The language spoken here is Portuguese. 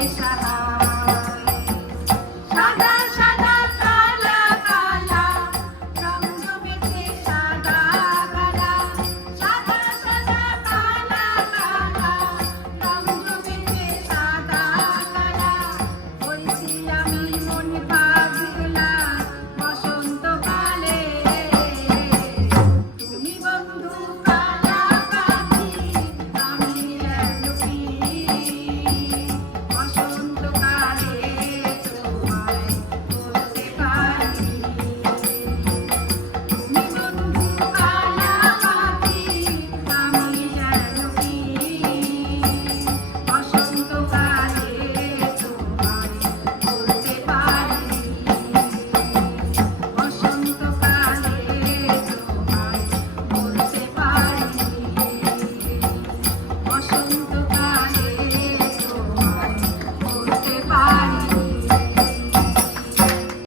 deixar